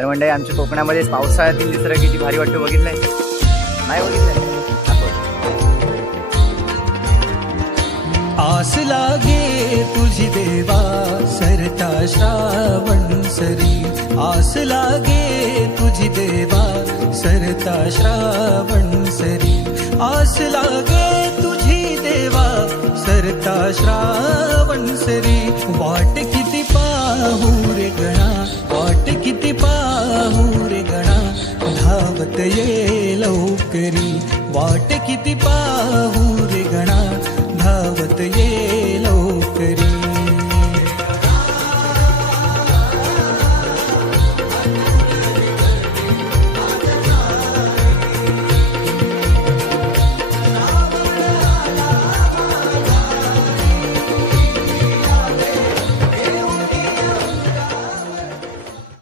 तर मंडळी आमच्या कोकणामध्ये पावसाळ्यातील निसर्ग किती भारी वाटतो बघितलंय? नाही बघितलंय? आस लागे तुझी देवा सरता श्रावण सरी, आस लागे तुझी देवा सरता श्रावण सरी, आस लागे तुझी देवा सरता श्रावण सरी. वाट किती पाहू रे गणा, वाट किती पाहू रे गणा, धावत ये लवकरी. वाट किती पाहू रे गणा, धावत ये लवकरी.